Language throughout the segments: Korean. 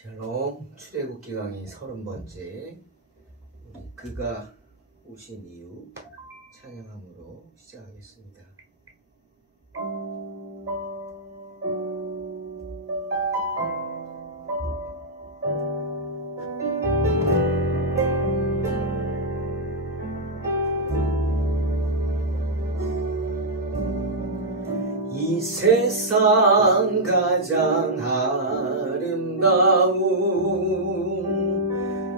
샬롬, 출애굽기 강의 30번째 우리 그가 오신 이유 찬양함으로 시작하겠습니다. 이 세상 가장 아름다운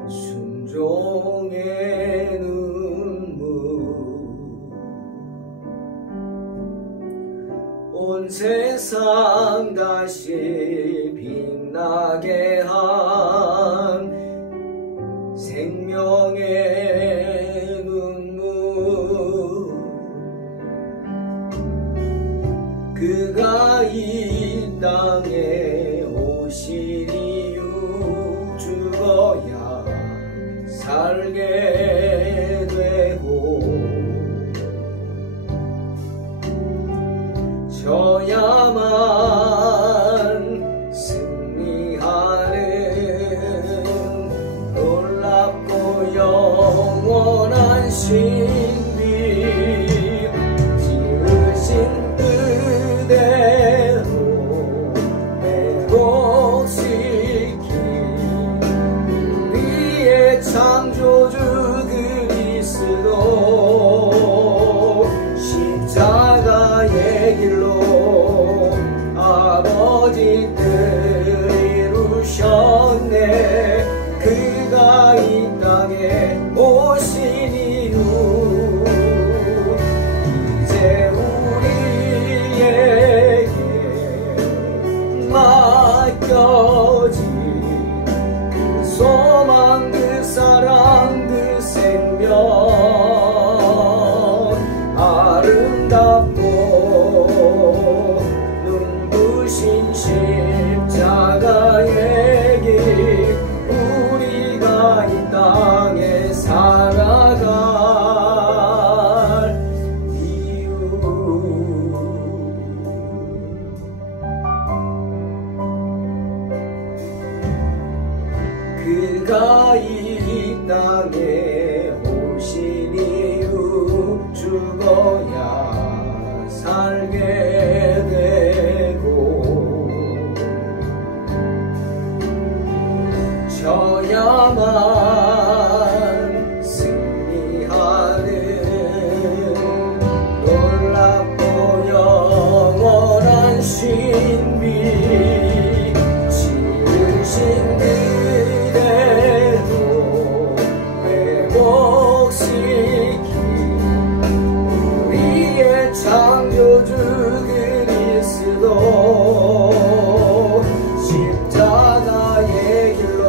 순종의 눈물, 온 세상 다시 빛나게 한 생명의 눈물, 그가 이 땅에 오실 이유, 죽어야 살게 되고 져야만 승리하는 놀랍고 영원한 신비, 지으신 그대로 회복시킨 우리의 창조주 그리스도, 십자가의 길로 아버지 뜻 이루셨네. 그가 이 땅에 오신 이유, 이제 우리에게 맡겨진 그 소망, 그 사랑, 그 생명, 아름답고 눈부신 십자가의 길, 우리가 이 땅에 살아갈 이유. 그가 이 땅에 오신 이유, 죽어야 살게 되고 져야만 승리하는 놀랍고 영원한 신비, 지으신 그대로 회복시킨 우리의 창조주 그리스도, 십자가의 길로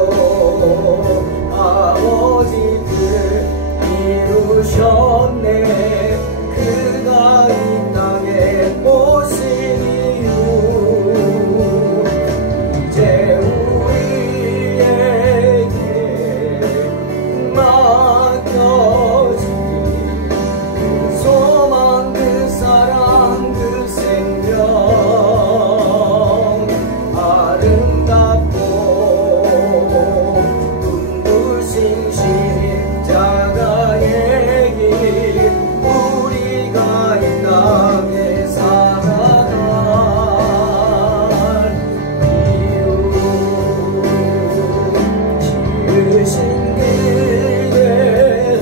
아버지 뜻 이루셨네. 그가 이 땅에 오신 이유, 이제 우리에게 맡겨진 그 소망, 그 사랑, 그 생명, 아름답고 눈부신 십자가의 길, 우리가 이 땅에 살아갈 이유, 지으신 그대로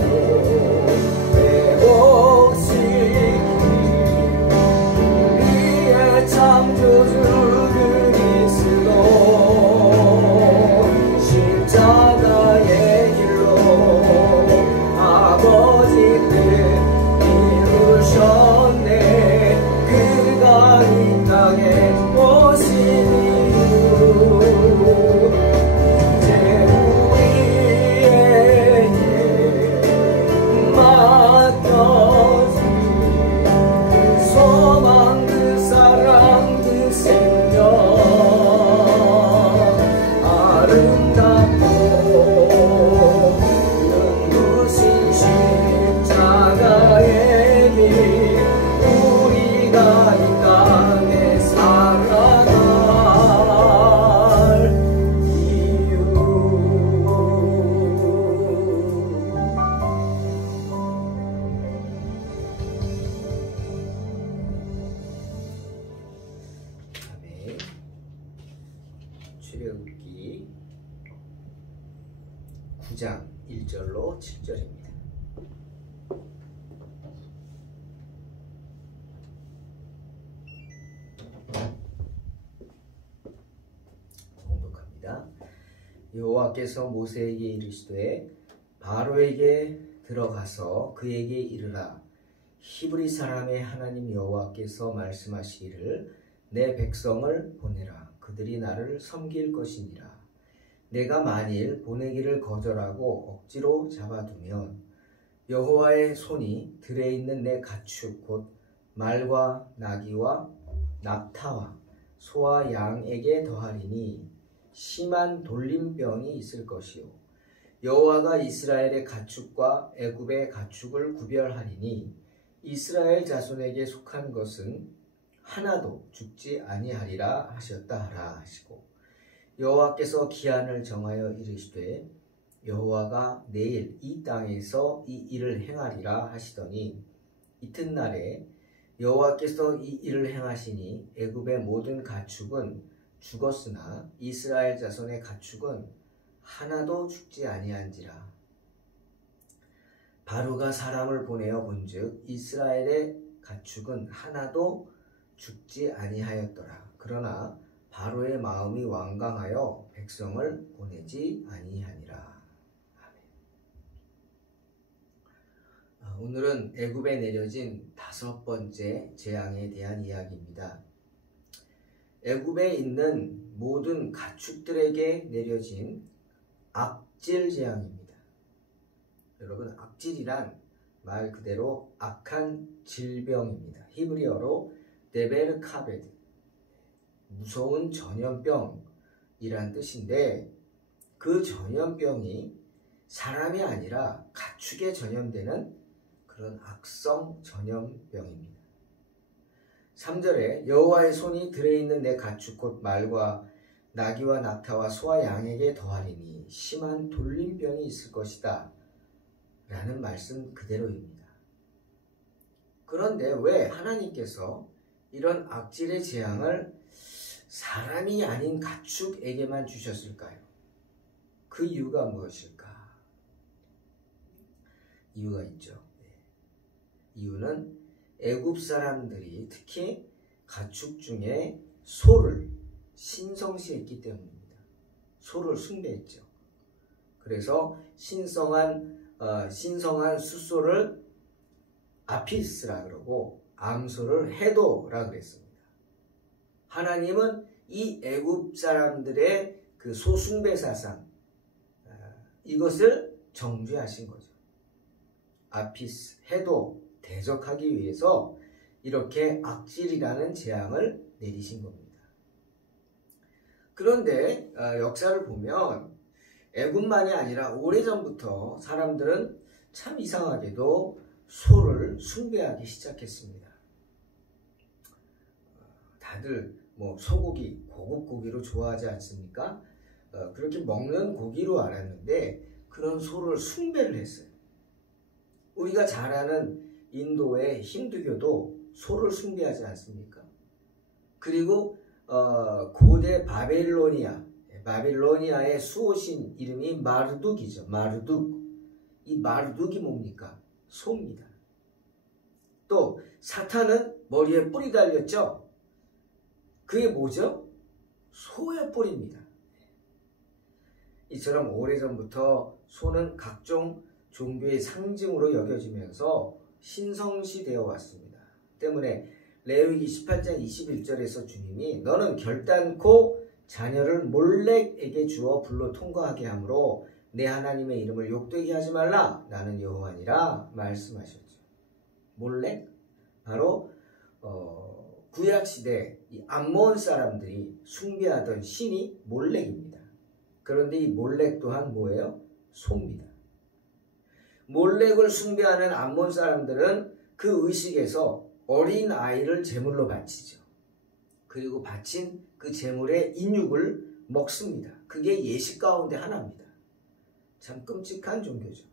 회복시킨 우리의 창조주 그리스도, 십자가의 길로 아버지 뜻 이루셨네. 그가 이 땅에 오신 이유, 이제 우리에게 맡겨진 그 소망, 그 사랑, 그 생명, 출애굽기 9장 1절로 7절입니다. 공독합니다. 여호와께서 모세에게 이르시되 바로에게 들어가서 그에게 이르라. 히브리 사람의 하나님 여호와께서 말씀하시기를 내 백성을 보내라. 그들이 나를 섬길 것이니라. 내가 만일 보내기를 거절하고 억지로 잡아두면 여호와의 손이 들에 있는 내 가축 곧 말과 나귀와 낙타와 소와 양에게 더하리니 심한 돌림병이 있을 것이요 여호와가 이스라엘의 가축과 애굽의 가축을 구별하리니 이스라엘 자손에게 속한 것은 하나도 죽지 아니하리라 하셨다 하라 하시고 여호와께서 기한을 정하여 이르시되 여호와가 내일 이 땅에서 이 일을 행하리라 하시더니 이튿날에 여호와께서 이 일을 행하시니 애굽의 모든 가축은 죽었으나 이스라엘 자손의 가축은 하나도 죽지 아니한지라. 바로가 사람을 보내어 본즉 이스라엘의 가축은 하나도 죽지 아니하였더라. 그러나 바로의 마음이 완강하여 백성을 보내지 아니하니라. 아멘. 오늘은 애굽에 내려진 5번째 재앙에 대한 이야기입니다. 애굽에 있는 모든 가축들에게 내려진 악질 재앙입니다. 여러분, 악질이란 말 그대로 악한 질병입니다. 히브리어로 데베르카베드, 무서운 전염병이란 뜻인데 그 전염병이 사람이 아니라 가축에 전염되는 그런 악성 전염병입니다. 3절에 여호와의 손이 들에 있는 내 가축 곧 말과 나귀와 낙타와 소와 양에게 더하리니 심한 돌림병이 있을 것이다 라는 말씀 그대로입니다. 그런데 왜 하나님께서 이런 악질의 재앙을 사람이 아닌 가축에게만 주셨을까요? 그 이유가 무엇일까? 이유가 있죠. 이유는 애굽 사람들이 특히 가축 중에 소를 신성시했기 때문입니다. 소를 숭배했죠. 그래서 신성한 숫소를 아피스라 그러고 암소를 해도라 그랬습니다. 하나님은 이 애굽 사람들의 그 소숭배 사상 이것을 정죄하신 거죠. 아피스, 해도 대적하기 위해서 이렇게 악질이라는 재앙을 내리신 겁니다. 그런데 역사를 보면 애굽만이 아니라 오래전부터 사람들은 참 이상하게도 소를 숭배하기 시작했습니다. 다들 뭐 소고기, 고급 고기로 좋아하지 않습니까? 그렇게 먹는 고기로 알았는데 그런 소를 숭배를 했어요. 우리가 잘 아는 인도의 힌두교도 소를 숭배하지 않습니까? 그리고 고대 바빌로니아의 수호신 이름이 마르둑이죠. 마르둑. 이 마르둑이 뭡니까? 소입니다. 또 사탄은 머리에 뿔이 달렸죠. 그게 뭐죠? 소의 뿔입니다. 이처럼 오래전부터 소는 각종 종교의 상징으로 여겨지면서 신성시되어 왔습니다. 때문에 레위기 18장 21절에서 주님이 너는 결단코 자녀를 몰렉에게 주어 불로 통과하게 하므로 내 하나님의 이름을 욕되게 하지 말라. 나는 여호와니라 말씀하셨죠. 몰렉? 바로 구약시대 이 암몬 사람들이 숭배하던 신이 몰렉입니다. 그런데 이 몰렉 또한 뭐예요? 소입니다. 몰렉을 숭배하는 암몬 사람들은 그 의식에서 어린 아이를 제물로 바치죠. 그리고 바친 그 제물의 인육을 먹습니다. 그게 예식 가운데 하나입니다. 참 끔찍한 종교죠.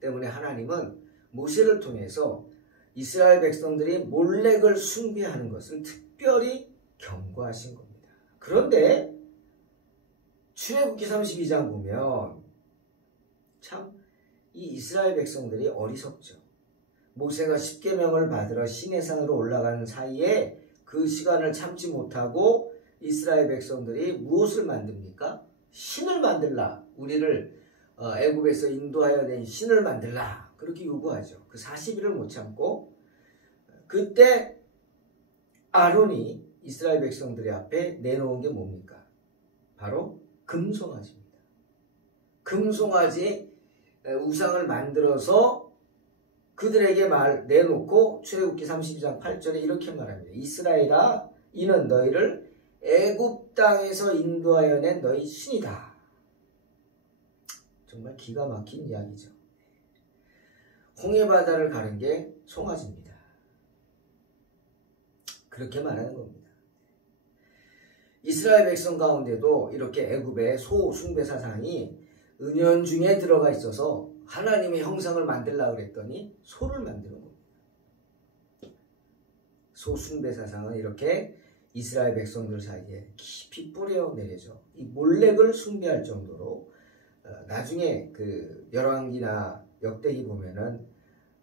때문에 하나님은 모세를 통해서 이스라엘 백성들이 몰렉을 숭배하는 것을 특별히 경고하신 겁니다. 그런데 출애굽기 32장 보면 참 이 이스라엘 백성들이 어리석죠. 모세가 십계명을 받으러 시내산으로 올라가는 사이에 그 시간을 참지 못하고 이스라엘 백성들이 무엇을 만듭니까? 신을 만들라. 우리를 애굽에서 인도하여 낸 신을 만들라. 그렇게 요구하죠. 그 40일을 못 참고 그때 아론이 이스라엘 백성들의 앞에 내놓은 게 뭡니까? 바로 금송아지입니다. 금송아지 우상을 만들어서 그들에게 내놓고 출애굽기 32장 8절에 이렇게 말합니다. 이스라엘아, 이는 너희를 애굽 땅에서 인도하여 낸 너희 신이다. 정말 기가 막힌 이야기죠. 홍해바다를 가른 게 송아지입니다. 그렇게 말하는 겁니다. 이스라엘 백성 가운데도 이렇게 애굽의 소 숭배 사상이 은연중에 들어가 있어서 하나님의 형상을 만들려고 그랬더니 소를 만드는 겁니다. 소 숭배 사상은 이렇게 이스라엘 백성들 사이에 깊이 뿌려 내려져 이 몰렉을 숭배할 정도로 나중에 그 열왕기나 역대기 보면은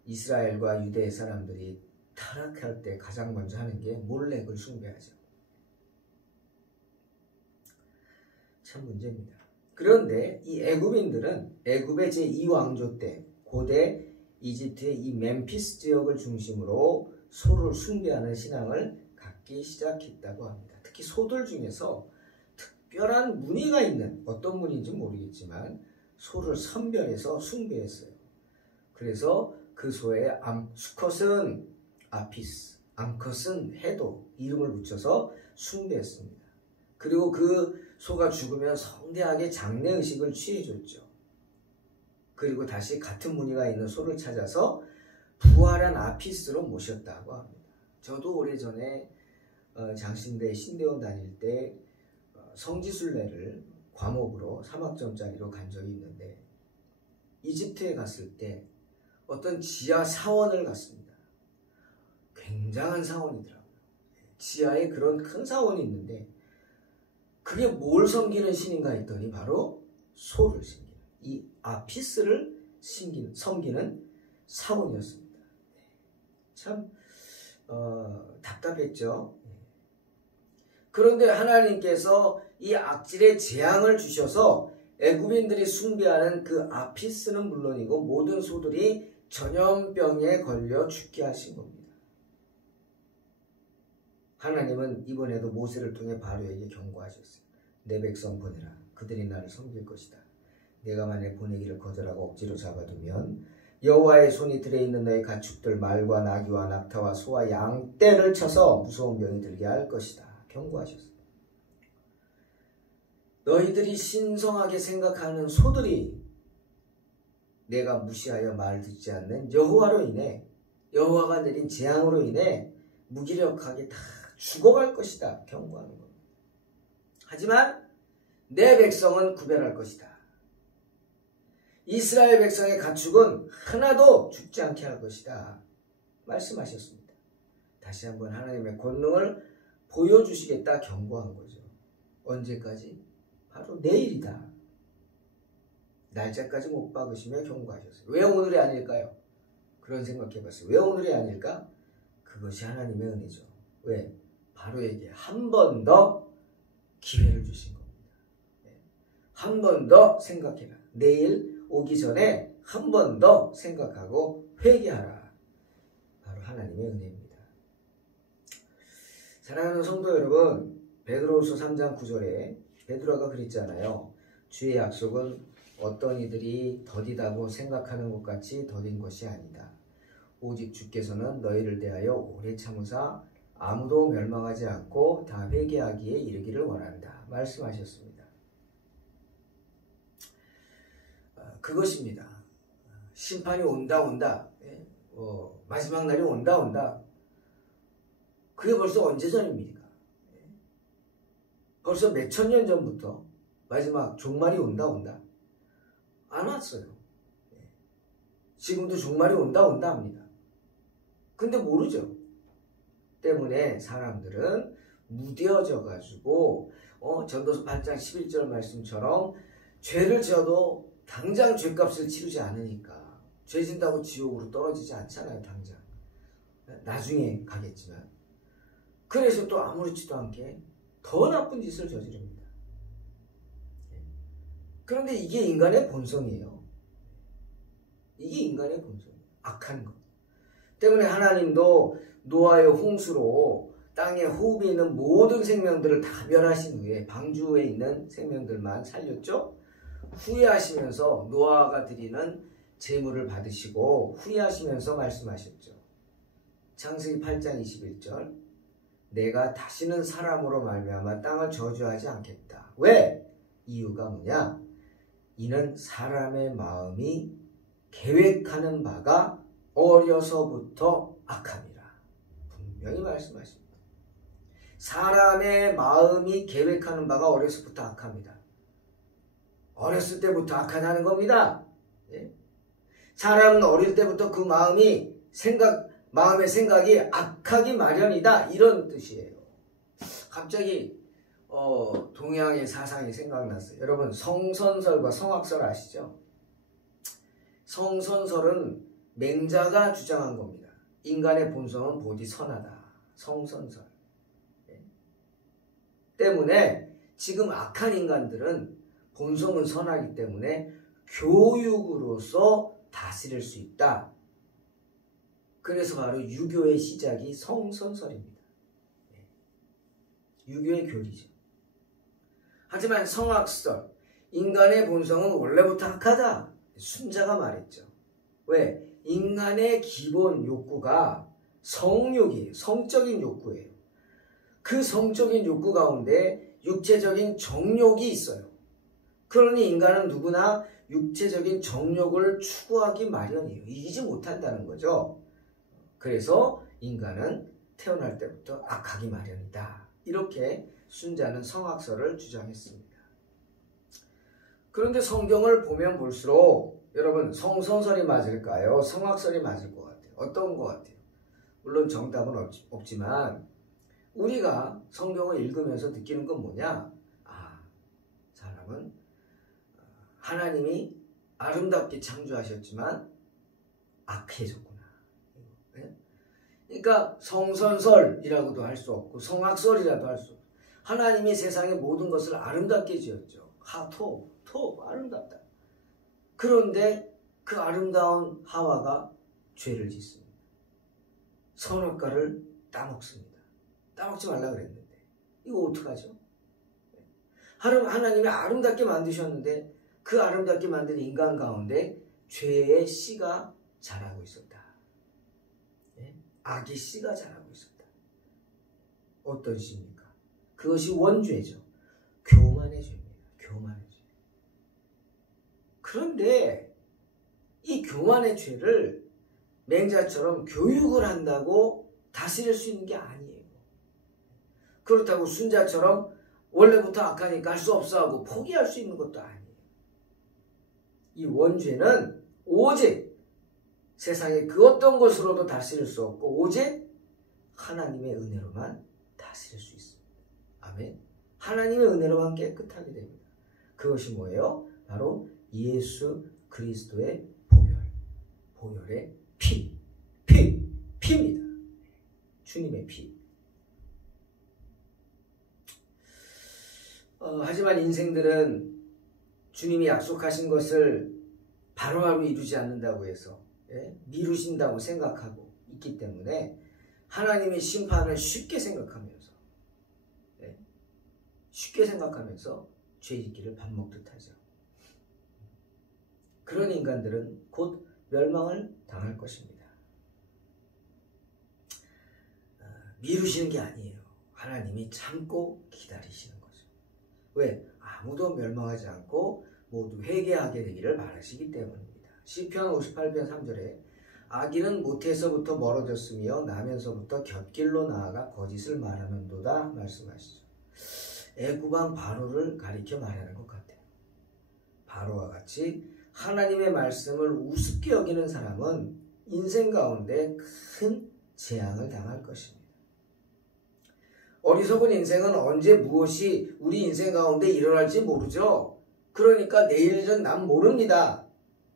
이스라엘과 유대 사람들이 타락할 때 가장 먼저 하는 게 몰렉을 숭배하죠. 참 문제입니다. 그런데 이 애굽인들은 애굽의 제2왕조 때 고대 이집트의 이 멤피스 지역을 중심으로 소를 숭배하는 신앙을 갖기 시작했다고 합니다. 특히 소들 중에서 특별한 무늬가 있는 어떤 무늬인지 모르겠지만 소를 선별해서 숭배했어요. 그래서 그 소의 수컷은 아피스, 암컷은 해도 이름을 붙여서 숭배했습니다. 그리고 그 소가 죽으면 성대하게 장례의식을 취해줬죠. 그리고 다시 같은 무늬가 있는 소를 찾아서 부활한 아피스로 모셨다고 합니다. 저도 오래전에 장신대 신대원 다닐 때 성지순례를 과목으로 3학점짜리로 간 적이 있는데 이집트에 갔을 때 어떤 지하 사원을 갔습니다. 굉장한 사원이더라고요. 지하에 그런 큰 사원이 있는데 그게 뭘 섬기는 신인가 했더니 바로 소를 섬기는 이 아피스를 섬기는 사원이었습니다. 참 답답했죠. 그런데 하나님께서 이 악질의 재앙을 주셔서 애굽인들이 숭배하는 그 아피스는 물론이고 모든 소들이 전염병에 걸려 죽게 하신 겁니다. 하나님은 이번에도 모세를 통해 바로에게 경고하셨어요. 내 백성 보내라. 그들이 나를 섬길 것이다. 내가 만약 보내기를 거절하고 억지로 잡아두면 여호와의 손이 들어있는 너희 가축들 말과 나귀와 낙타와 소와 양떼를 쳐서 무서운 병이 들게 할 것이다. 경고하셨어요. 너희들이 신성하게 생각하는 소들이 내가 무시하여 말 듣지 않는 여호와로 인해 여호와가 내린 재앙으로 인해 무기력하게 다 죽어갈 것이다. 경고하는 겁니다. 하지만 내 백성은 구별할 것이다. 이스라엘 백성의 가축은 하나도 죽지 않게 할 것이다. 말씀하셨습니다. 다시 한번 하나님의 권능을 보여주시겠다 경고한 거죠. 언제까지? 바로 내일이다. 날짜까지 못 박으시며 경고하셨어요. 왜 오늘이 아닐까요? 그런 생각해봤어요. 왜 오늘이 아닐까? 그것이 하나님의 은혜죠. 왜? 바로에게 한 번 더 기회를 주신 겁니다. 한 번 더 생각해라. 내일 오기 전에 한 번 더 생각하고 회개하라. 바로 하나님의 은혜입니다. 사랑하는 성도 여러분, 베드로후서 3장 9절에 베드로가 그랬잖아요. 주의 약속은 어떤 이들이 더디다고 생각하는 것 같이 더딘 것이 아니다. 오직 주께서는 너희를 대하여 오래 참으사 아무도 멸망하지 않고 다 회개하기에 이르기를 원한다. 말씀하셨습니다. 그것입니다. 심판이 온다. 마지막 날이 온다. 그게 벌써 언제 전입니까? 벌써 몇천 년 전부터 마지막 종말이 온다. 안 왔어요. 지금도 종말이 온다 합니다. 근데 모르죠. 때문에 사람들은 무뎌져 가지고 전도서 8장 11절 말씀처럼 죄를 지어도 당장 죄값을 치르지 않으니까 죄 진다고 지옥으로 떨어지지 않잖아요. 당장. 나중에 가겠지만. 그래서 또 아무렇지도 않게 더 나쁜 짓을 저지릅니다. 그런데 이게 인간의 본성이에요. 이게 인간의 본성이에요. 악한 것. 때문에 하나님도 노아의 홍수로 땅에 호흡에 있는 모든 생명들을 다 멸하신 후에 방주에 있는 생명들만 살렸죠. 후회하시면서 노아가 드리는 제물을 받으시고 후회하시면서 말씀하셨죠. 창세기 8장 21절 내가 다시는 사람으로 말미암아 땅을 저주하지 않겠다. 왜? 이유가 뭐냐? 이는 사람의 마음이 계획하는 바가 어려서부터 악함이라. 분명히 말씀하십니다. 사람의 마음이 계획하는 바가 어려서부터 악합니다. 어렸을 때부터 악하다는 겁니다. 예? 사람은 어릴 때부터 그 마음의 생각이 악하기 마련이다. 이런 뜻이에요. 갑자기 동양의 사상이 생각났어요. 여러분 성선설과 성악설 아시죠? 성선설은 맹자가 주장한 겁니다. 인간의 본성은 보디 선하다. 성선설. 때문에 지금 악한 인간들은 본성은 선하기 때문에 교육으로서 다스릴 수 있다. 그래서 바로 유교의 시작이 성선설입니다. 유교의 교리죠. 하지만 성악설, 인간의 본성은 원래부터 악하다. 순자가 말했죠. 왜? 인간의 기본 욕구가 성욕이에요. 성적인 욕구예요. 그 성적인 욕구 가운데 육체적인 정욕이 있어요. 그러니 인간은 누구나 육체적인 정욕을 추구하기 마련이에요. 이기지 못한다는 거죠. 그래서 인간은 태어날 때부터 악하기 마련이다. 이렇게 순자는 성악설을 주장했습니다. 그런데 성경을 보면 볼수록 여러분 성선설이 맞을까요? 성악설이 맞을 것 같아요. 어떤 것 같아요? 물론 정답은 없지만 우리가 성경을 읽으면서 느끼는 건 뭐냐? 사람은 하나님이 아름답게 창조하셨지만 악해졌구나. 그러니까 성선설이라고도 할 수 없고 성악설이라도 할 수 없고 하나님이 세상의 모든 것을 아름답게 지었죠. 토 아름답다. 그런데 그 아름다운 하와가 죄를 짓습니다. 선악과를 따먹습니다. 따먹지 말라 그랬는데 이거 어떡하죠? 하나님이 아름답게 만드셨는데 그 아름답게 만든 인간 가운데 죄의 씨가 자라고 있었다. 악의 씨가 자라고 있었다. 어떤 씨입니까? 그것이 원죄죠. 교만의 죄입니다. 교만의 죄. 그런데 이 교만의 죄를 맹자처럼 교육을 한다고 다스릴 수 있는 게 아니에요. 그렇다고 순자처럼 원래부터 악하니까 할 수 없어 하고 포기할 수 있는 것도 아니에요. 이 원죄는 오직 세상의 그 어떤 것으로도 다스릴 수 없고 오직 하나님의 은혜로만 다스릴 수 있습니다. 아멘. 하나님의 은혜로만 깨끗하게 됩니다. 그것이 뭐예요? 바로 예수 그리스도의 보혈의 피입니다. 주님의 피. 하지만 인생들은 주님이 약속하신 것을 바로바로 이루지 않는다고 해서 미루신다고 생각하고 있기 때문에 하나님의 심판을 쉽게 생각하면서 죄 짓기를 밥 먹듯 하죠. 그런 인간들은 곧 멸망을 당할 것입니다. 미루시는 게 아니에요. 하나님이 참고 기다리시는 거죠. 왜? 아무도 멸망하지 않고 모두 회개하게 되기를 바라시기 때문입니다. 시편 58편 3절에 악인은 모태에서부터 멀어졌으며 나면서부터 곁길로 나아가 거짓을 말하는도다 말씀하시죠. 애굽왕 바로를 가리켜 말하는 것 같아요. 바로와 같이 하나님의 말씀을 우습게 여기는 사람은 인생 가운데 큰 재앙을 당할 것입니다. 어리석은 인생은 언제 무엇이 우리 인생 가운데 일어날지 모르죠. 그러니까 내일은 난 모릅니다.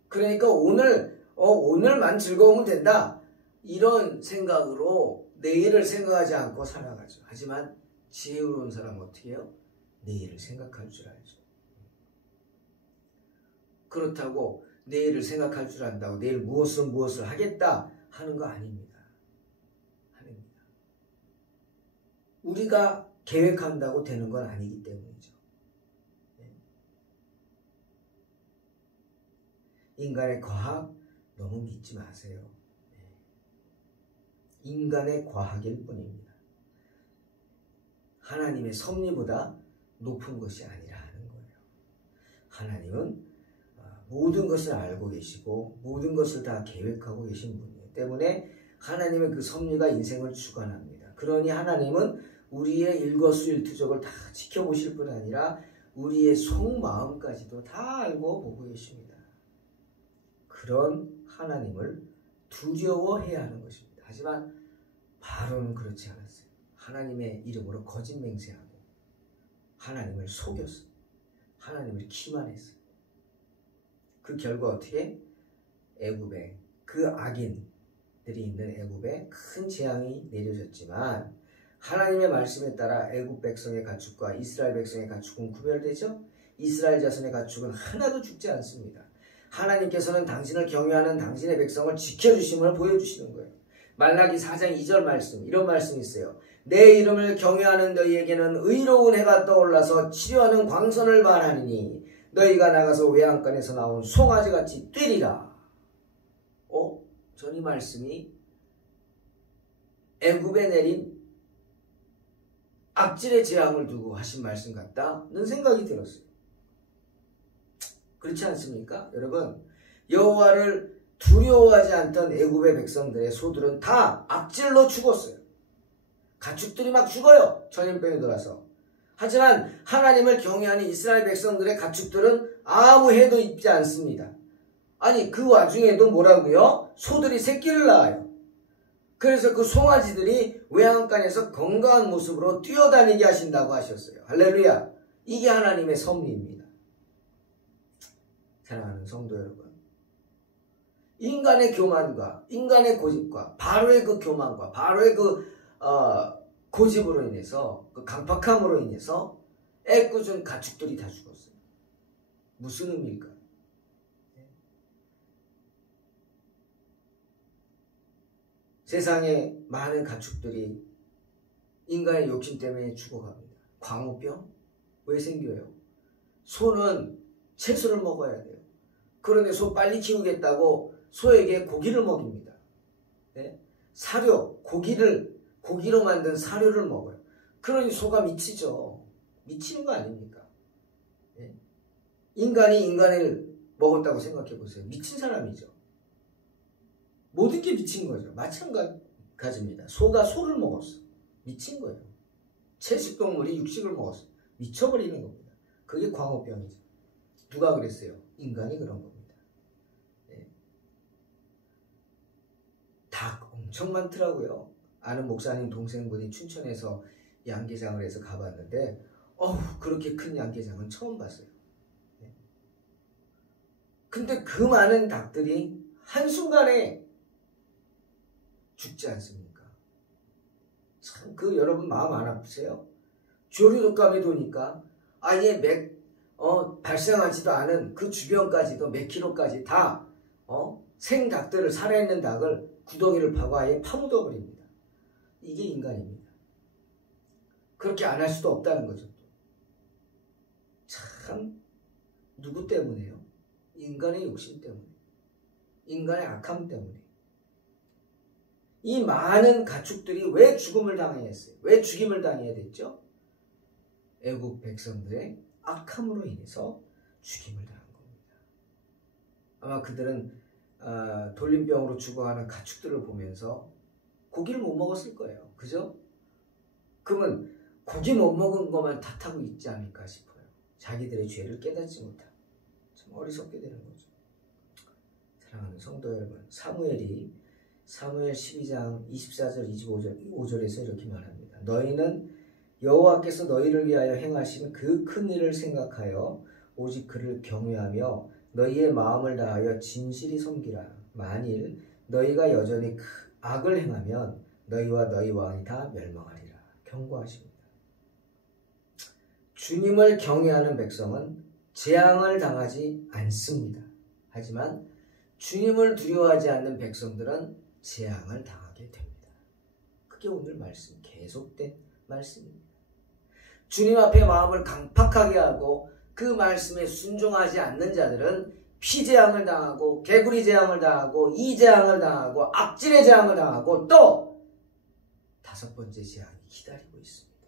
그러니까 오늘만 즐거우면 된다. 이런 생각으로 내일을 생각하지 않고 살아가죠. 하지만 지혜로운 사람은 어떻게 해요? 내일을 생각할 줄 알죠. 그렇다고 내일을 생각할 줄 안다고 내일 무엇을 하겠다 하는 거 아닙니다. 아닙니다. 우리가 계획한다고 되는 건 아니기 때문이죠. 인간의 과학 너무 믿지 마세요. 인간의 과학일 뿐입니다. 하나님의 섭리보다 높은 것이 아니라 하는 거예요. 하나님은 모든 것을 알고 계시고 모든 것을 다 계획하고 계신 분이에요. 때문에 하나님의 그 섭리가 인생을 주관합니다. 그러니 하나님은 우리의 일거수일투족을 다 지켜보실 뿐 아니라 우리의 속마음까지도 다 알고 보고 계십니다. 그런 하나님을 두려워해야 하는 것입니다. 하지만 바로는 그렇지 않았어요. 하나님의 이름으로 거짓 맹세하고 하나님을 속였어요. 하나님을 기만했어요. 그 결과 어떻게? 애굽에 그 악인들이 있는 애굽에 큰 재앙이 내려졌지만 하나님의 말씀에 따라 애굽 백성의 가축과 이스라엘 백성의 가축은 구별되죠? 이스라엘 자손의 가축은 하나도 죽지 않습니다. 하나님께서는 당신을 경외하는 당신의 백성을 지켜주심을 보여주시는 거예요. 말라기 4장 2절 말씀, 이런 말씀이 있어요. 내 이름을 경외하는 너희에게는 의로운 해가 떠올라서 치료하는 광선을 발하니니 너희가 나가서 외양간에서 나온 송아지같이 뛰리라. 전 이 말씀이 애굽에 내린 악질의 재앙을 두고 하신 말씀 같다는 생각이 들었어요. 그렇지 않습니까? 여러분, 여호와를 두려워하지 않던 애굽의 백성들의 소들은 다 악질로 죽었어요. 가축들이 막 죽어요. 전염병이 돌아서. 하지만 하나님을 경외하는 이스라엘 백성들의 가축들은 아무 해도 입지 않습니다. 아니 그 와중에도 뭐라고요? 소들이 새끼를 낳아요. 그래서 그 송아지들이 외양간에서 건강한 모습으로 뛰어다니게 하신다고 하셨어요. 할렐루야. 이게 하나님의 섭리입니다. 사랑하는 성도 여러분, 인간의 교만과 인간의 고집과 바로의 그 교만과 바로의 그 고집으로 인해서 그 강팍함으로 인해서 애꿎은 가축들이 다 죽었어요. 무슨 의미일까요? 세상에 많은 가축들이 인간의 욕심 때문에 죽어갑니다. 광우병? 왜 생겨요? 소는 채소를 먹어야 돼요. 그런데 소 빨리 키우겠다고 소에게 고기를 먹입니다. 네? 사료, 고기로 만든 사료를 먹어요. 그러니 소가 미치죠. 미치는 거 아닙니까? 네? 인간이 인간을 먹었다고 생각해 보세요. 미친 사람이죠. 모든 게 미친 거죠. 마찬가지입니다. 소가 소를 먹었어. 미친 거예요. 채식동물이 육식을 먹었어. 미쳐버리는 겁니다. 그게 광우병이죠. 누가 그랬어요? 인간이 그런 겁니다. 네. 닭 엄청 많더라고요. 아는 목사님 동생분이 춘천에서 양계장을 해서 가봤는데 그렇게 큰 양계장은 처음 봤어요. 네. 근데 그 많은 닭들이 한순간에 죽지 않습니까? 참 여러분 마음 안 아프세요? 조류독감이 도니까 아예 발생하지도 않은 그 주변까지도 몇 킬로까지 다 생닭들을 살아있는 닭을 구덩이를 파고 아예 파묻어 버립니다. 이게 인간입니다. 그렇게 안 할 수도 없다는 거죠. 참 누구 때문에요? 인간의 욕심 때문에, 인간의 악함 때문에. 이 많은 가축들이 왜 죽음을 당해야 했어요? 왜 죽임을 당해야 됐죠? 애굽 백성들의 악함으로 인해서 죽임을 당한 겁니다. 아마 그들은 돌림병으로 죽어가는 가축들을 보면서 고기를 못 먹었을 거예요. 그죠? 그러면 고기 못 먹은 것만 탓하고 있지 않을까 싶어요. 자기들의 죄를 깨닫지 못하고 참 어리석게 되는 거죠. 사랑하는 성도 여러분, 사무엘 12장 24절 25절에서 이렇게 말합니다. 너희는 여호와께서 너희를 위하여 행하신 그 큰 일을 생각하여 오직 그를 경외하며 너희의 마음을 다하여 진실이 섬기라. 만일 너희가 여전히 악을 행하면 너희와 너희 왕이 다 멸망하리라. 경고하십니다. 주님을 경외하는 백성은 재앙을 당하지 않습니다. 하지만 주님을 두려워하지 않는 백성들은 재앙을 당하게 됩니다. 그게 오늘 말씀, 계속된 말씀입니다. 주님 앞에 마음을 강팍하게 하고 그 말씀에 순종하지 않는 자들은 피재앙을 당하고 개구리 재앙을 당하고 이 재앙을 당하고 악질의 재앙을 당하고 또 5번째 재앙이 기다리고 있습니다.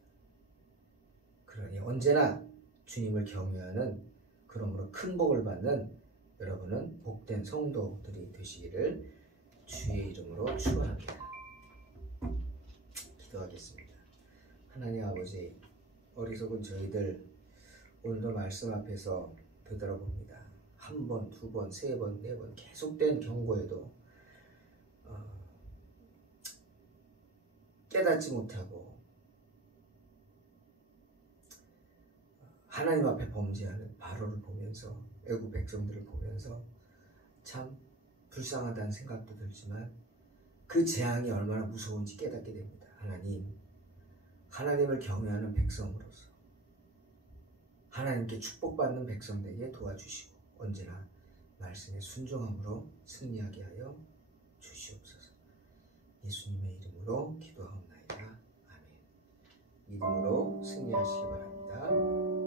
그러니 언제나 주님을 경외하는, 그러므로 큰 복을 받는 여러분은 복된 성도들이 되시기를 주의 이름으로 축원합니다. 기도하겠습니다. 하나님 아버지, 어리석은 저희들 오늘도 말씀 앞에서 되돌아봅니다. 1번, 2번, 3번, 4번 계속된 경고에도 깨닫지 못하고 하나님 앞에 범죄하는 바로를 보면서, 애국 백성들을 보면서 참 불쌍하다는 생각도 들지만 그 재앙이 얼마나 무서운지 깨닫게 됩니다. 하나님을 경외하는 백성으로서 하나님께 축복받는 백성 되게 도와주시고 언제나 말씀에 순종함으로 승리하게 하여 주시옵소서. 예수님의 이름으로 기도하옵나이다. 아멘. 믿음으로 승리하시기 바랍니다.